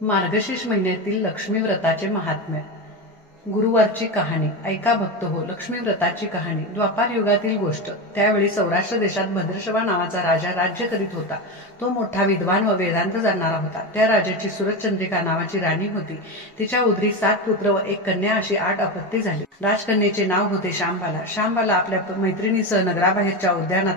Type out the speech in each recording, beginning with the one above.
मार्गशीर्ष महिन्यातील लक्ष्मी व्रताचे महात्म्य. गुरुवारची कहाणी. ऐका भक्त हो, लक्ष्मी व्रताची कहाणी. द्वापार युगातील गोष्ट. त्यावेळी सौराष्ट्र देशात भद्रशवा नावाचा राजा राज्य करीत होता. तो मोठा विद्वान व वेदांत जाणणारा होता. त्या राजाची सुरचंद्रिका नावाची राणी होती. तिच्या उदरी 7 पुत्र व 1 कन्या अशी 8 अपत्ये झाली. राजकन्येचे नाव होते शांबाला. शांबाला आपल्या मैत्रिणीसह नगराबाहेरच्या उद्यानात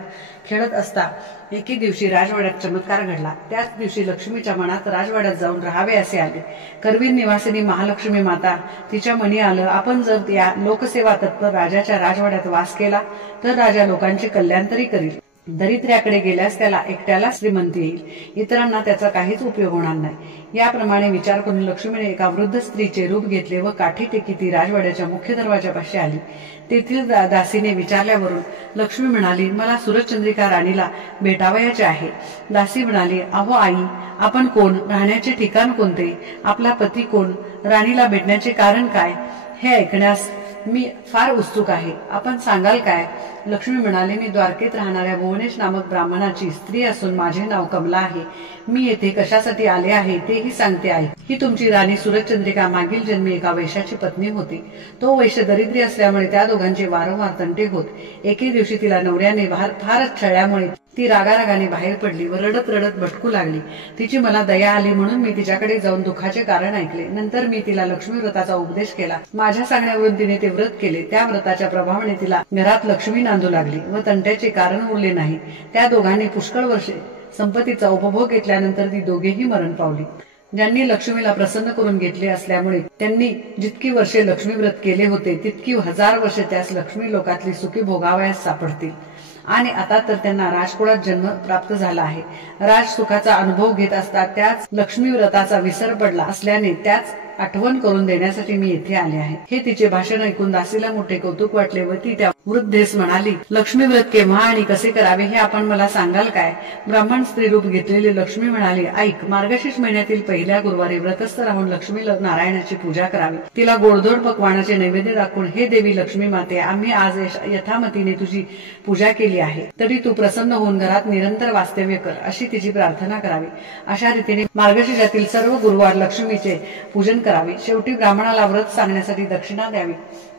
खेळत असता एके दिवशी राजवाड्यात चमत्कार घडला. त्याच दिवशी लक्ष्मीच्या मनात राजवाड्यात जाऊन राहावे असे आले. करवीर निवासिनी महालक्ष्मी माता तिच्या मनी आलं, आपण जर या लोकसेवा तत्पर राजाच्या राजवाड्यात वास केला तर राजा लोकांचे कल्याण तरी करील. दरिद्र्याकडे गेल्यास त्याला एकट्याला श्रीमंती येईल, इतरांना त्याचा काहीच उपयोग होणार नाही. याप्रमाणे विचार करून लक्ष्मीने एका वृद्ध स्त्रीचे रूप घेतले व काठी टेकी ती राजवाड्याच्या मुख्य दरवाजापाशी आली. तेथील दासीने विचारल्यावरून लक्ष्मी म्हणाली, मला सुरचंद्रिका राणीला भेटावयाचे आहे. दासी म्हणाली, अहो आई, आपण कोण, राहण्याचे ठिकाण कोणते, आपला पती कोण, राणीला भेटण्याचे कारण काय, हे ऐकण्यास मी फार उत्सुक आहे. आपण सांगाल काय? लक्ष्मी म्हणाली, मी द्वारकेत राहणाऱ्या भुवनेश नामक ब्राह्मणाची स्त्री असून माझे नाव कमला आहे. मी येथे कशासाठी आले आहे तेही सांगते आहे. ही तुमची राणी सुरचंद्रिका मागील जन्मी एका वैश्याची पत्नी होती. तो वैश्य दरिद्री असल्यामुळे त्या दोघांचे वारंवार तंटे होत. एके दिवशी तिला नवऱ्याने फारच छळल्यामुळे ती रागारागाने बाहेर पडली व रडत रडत भटकू लागली. तिची मला दया आली म्हणून मी तिच्याकडे जाऊन दुःखाचे कारण ऐकले. नंतर मी तिला लक्ष्मी व्रताचा उपदेश केला. माझ्या सांगण्यावरून तिने ते व्रत केले. त्या व्रताच्या प्रभावाने तिला घरात लक्ष्मी नांदू लागली व तंट्याचे कारण उरले नाही. त्या दोघांनी पुष्कळ वर्षे संपत्तीचा उपभोग घेतल्यानंतर ती दोघेही मरण पावली. ज्यांनी लक्ष्मीला प्रसन्न करून घेतले असल्यामुळे त्यांनी जितकी वर्षे लक्ष्मी व्रत केले होते तितकी 1000 वर्षे त्यास लक्ष्मी लोकातली सुखी भोगावयास सापडतील. आणि आता तर त्यांना राजकुळात जन्म प्राप्त झाला आहे. राज सुखाचा अनुभव घेत असता त्याच लक्ष्मी व्रताचा विसर पडला असल्याने त्याच आठवण करून देण्यासाठी मी येथे आले आहे. हे तिचे भाषण ऐकून दासीला मोठे कौतुक वाटले व ती त्या वृद्धेस म्हणाली, लक्ष्मी व्रत केव्हा आणि कसे करावे हे आपण मला सांगाल काय? ब्राह्मण स्त्री रूप घेतलेली लक्ष्मी म्हणाली, ऐक, मार्गशीर्ष महिन्यातील पहिल्या गुरुवारी व्रतस्थ राहून लक्ष्मी नारायणाची पूजा करावी. तिला गोडधोड पक्वानाचे नैवेद्य दाखवून, हे देवी लक्ष्मी माते, आम्ही आज यथामतीने तुझी पूजा केली आहे, तरी तू प्रसन्न होऊन घरात निरंतर वास्तव्य कर, अशी तिची प्रार्थना करावी. अशा रीतीने मार्गशीर्षातील सर्व गुरुवार लक्ष्मीचे पूजन करावे. शेवटी ब्राह्मणाला व्रत सांगण्यासाठी दक्षिणा द्यावी.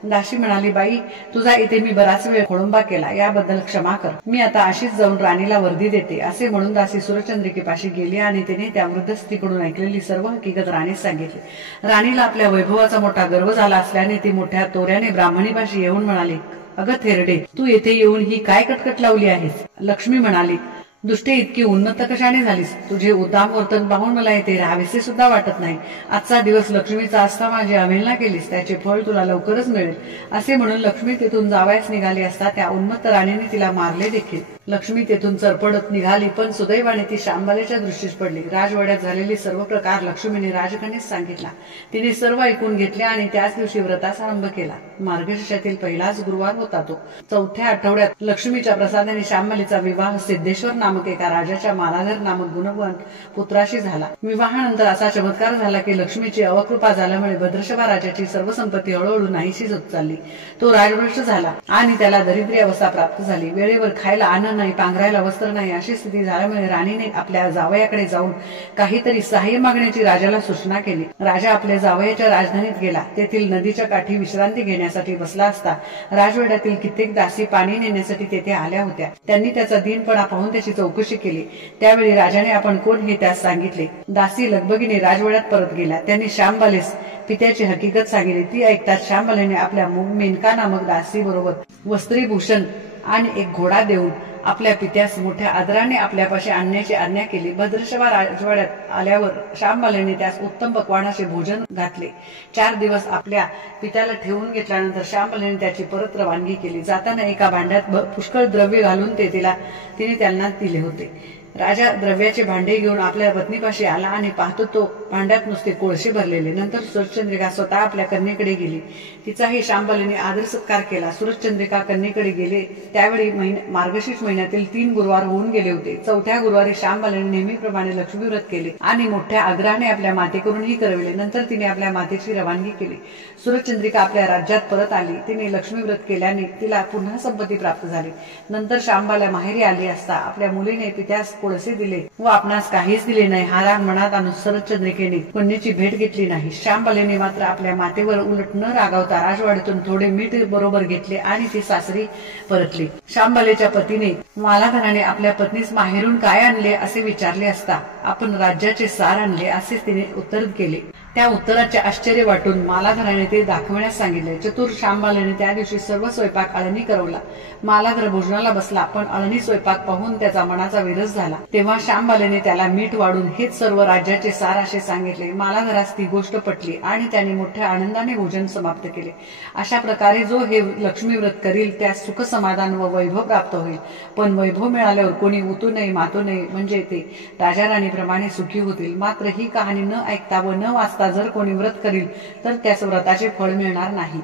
दासी म्हणाली, बाई, तुझा इथे मी बराच वेळ खोळंबा केला, याबद्दल क्षमा कर. मी आता अशीच जाऊन राणीला वर्दी देते. असे म्हणून दासी सुरचंद्रिकेपाशी गेली आणि तिने त्या वृद्ध स्त्रीकडून ऐकलेली सर्व हकीकत राणीस सांगितली. राणीला आपल्या वैभवाचा मोठा गर्व झाला असल्याने ती मोठ्या तोऱ्याने ब्राह्मणीपाशी येऊन म्हणाली, अगं थेरडे, तू येथे येऊन ही काय कटकट लावली आहेस? लक्ष्मी म्हणाली, दुष्टे, इतकी उन्नत कशाने झालीस? तुझे उद्दाम वर्तन पाहून मला येथे राहावेसे सुद्धा वाटत नाही. आजचा दिवस लक्ष्मीचा असता माझी अवहेलना केलीस, त्याचे फळ तुला लवकरच मिळेल. असे म्हणून लक्ष्मी तेथून जावयास निघाली असता त्या उन्मत्त राणीने तिला मारले देखील. लक्ष्मी तेथून चरपडत निघाली, पण सुदैवाने ती शांबालेच्या दृष्टीस पडली. राजवाड्यात झालेली सर्व प्रकार लक्ष्मीने राजकन्येस सांगितला. तिने सर्व ऐकून घेतले आणि त्याच दिवशी व्रतास आरंभ केला. मार्गशीर्षातील पहिलाच गुरुवार होता तो. 4थ्या आठवड्यात लक्ष्मीच्या प्रसादाने शांबालेचा विवाह सिद्धेश्वर नामक एका राजाच्या मालाधर नामक गुणवान पुत्राशी झाला. विवाहानंतर असा चमत्कार झाला की लक्ष्मीची अवकृपा झाल्यामुळे भद्रशवा राजाची सर्व संपत्ती हळूहळू नाहीशी होत चालली. तो राजभ्रष्ट झाला आणि त्याला दरिद्री अवस्था प्राप्त झाली. वेळेवर खायला अन्न नाही, पांघरायला वस्त्र नाही, अशी स्थिती झाल्यामुळे राणीने आपल्या जावयाकडे जाऊन काहीतरी सहाय्य मागण्याची राजाला सूचना केली. राजा आपल्या जावयाच्या राजधानीत गेला. तेथील नदीच्या काठी विश्रांती घेण्यासाठी बसला असता राजवाड्यातील कित्येक दासी पाणी नेण्यासाठी तेथे आल्या होत्या. त्यांनी त्याचा दीनपणा पाहून त्याची चौकशी केली. त्यावेळी राजाने आपण कोण हे त्यास सांगितले. दासी लगबगीने राजवाड्यात परत गेल्या. त्यांनी शांबालेस पित्याची हकीकत सांगितली. ती ऐकताच शांबालेने आपल्या मेनका नामक दासी बरोबर वस्त्रीभूषण आणि एक घोडा देऊन आपल्या पित्यास मोठ्या आदराने आपल्यापाशी आणण्याची आज्ञा केली. भद्रशवा राजवाड्यात आल्यावर शांबालेने त्यास उत्तम पक्वानाचे भोजन घातले. 4 दिवस आपल्या पित्याला ठेवून घेतल्यानंतर शांबालेने त्याची परत रवानगी केली. जाताना एका भांड्यात पुष्कळ द्रव्य घालून तिने त्यांना दिले होते. राजा द्रव्याचे भांडे घेऊन आपल्या पत्नीपाशी आला आणि पाहतो तो भांड्यात नुसते कोळसे भरलेले. नंतर सुरचंद्रिका स्वतः आपल्या कन्येकडे गेली. तिचाही शांबालेने आदर सत्कार केला. सुरचंद्रिका कन्येकडे गेले त्यावेळी मार्गशीर्ष महिन्यातील 3 गुरुवार होऊन गेले होते. 4थ्या गुरुवारी शांबालेने नेहमीप्रमाणे लक्ष्मी व्रत केले आणि मोठ्या आग्रहाने आपल्या मातेकडूनही करविले. नंतर तिने आपल्या मातेची रवानगी केली. सुरचंद्रिका आपल्या राज्यात परत आली. तिने लक्ष्मी व्रत केल्याने तिला पुन्हा संपत्ती प्राप्त झाली. नंतर शांबाला माहेरी आली असता आपल्या मुलीने पित्यास कोळसे दिले व आपणास काहीच दिले नाही हा राग मनात आणून शरदचंद्रिकेने कन्येची भेट घेतली नाही. श्यामबालेने मात्र आपल्या मातेवर उलट न रागावता राजवाड्यातून थोडे मीठ बरोबर घेतले आणि ती सासरी परतली. श्यामबालेच्या पतीने मालाधराने आपल्या पत्नीस माहेरून काय आणले असे विचारले असता आपण राज्याचे सार आणले असे तिने उत्तर केले. त्या उत्तराचे आश्चर्य वाटून मालाधराने ते दाखवण्यास सांगितले. चतुर श्यामबालेने त्या दिवशी सर्व स्वयंपाक अळणी करवला. मालाधर भोजनाला बसला पण अळणी स्वयंपाक पाहून त्याचा मनाचा विरस झाला. तेव्हा श्यामबालेने त्याला मीठ वाढून हेच सर्व राज्याचे सार असे सांगितले. मालाधरास ती गोष्ट पटली आणि त्याने मोठ्या आनंदाने भोजन समाप्त केले. अशा प्रकारे जो हे लक्ष्मी व्रत करील त्यास सुख समाधान व वैभव प्राप्त होईल. पण वैभव मिळाल्यावर कोणी उतू नये मातू नये म्हणजे ते राजा राणीप्रमाणे सुखी होतील. मात्र ही कहाणी न ऐकता व न वाचता जर कोणी व्रत करील तर त्यास व्रताचे फळ मिळणार नाही.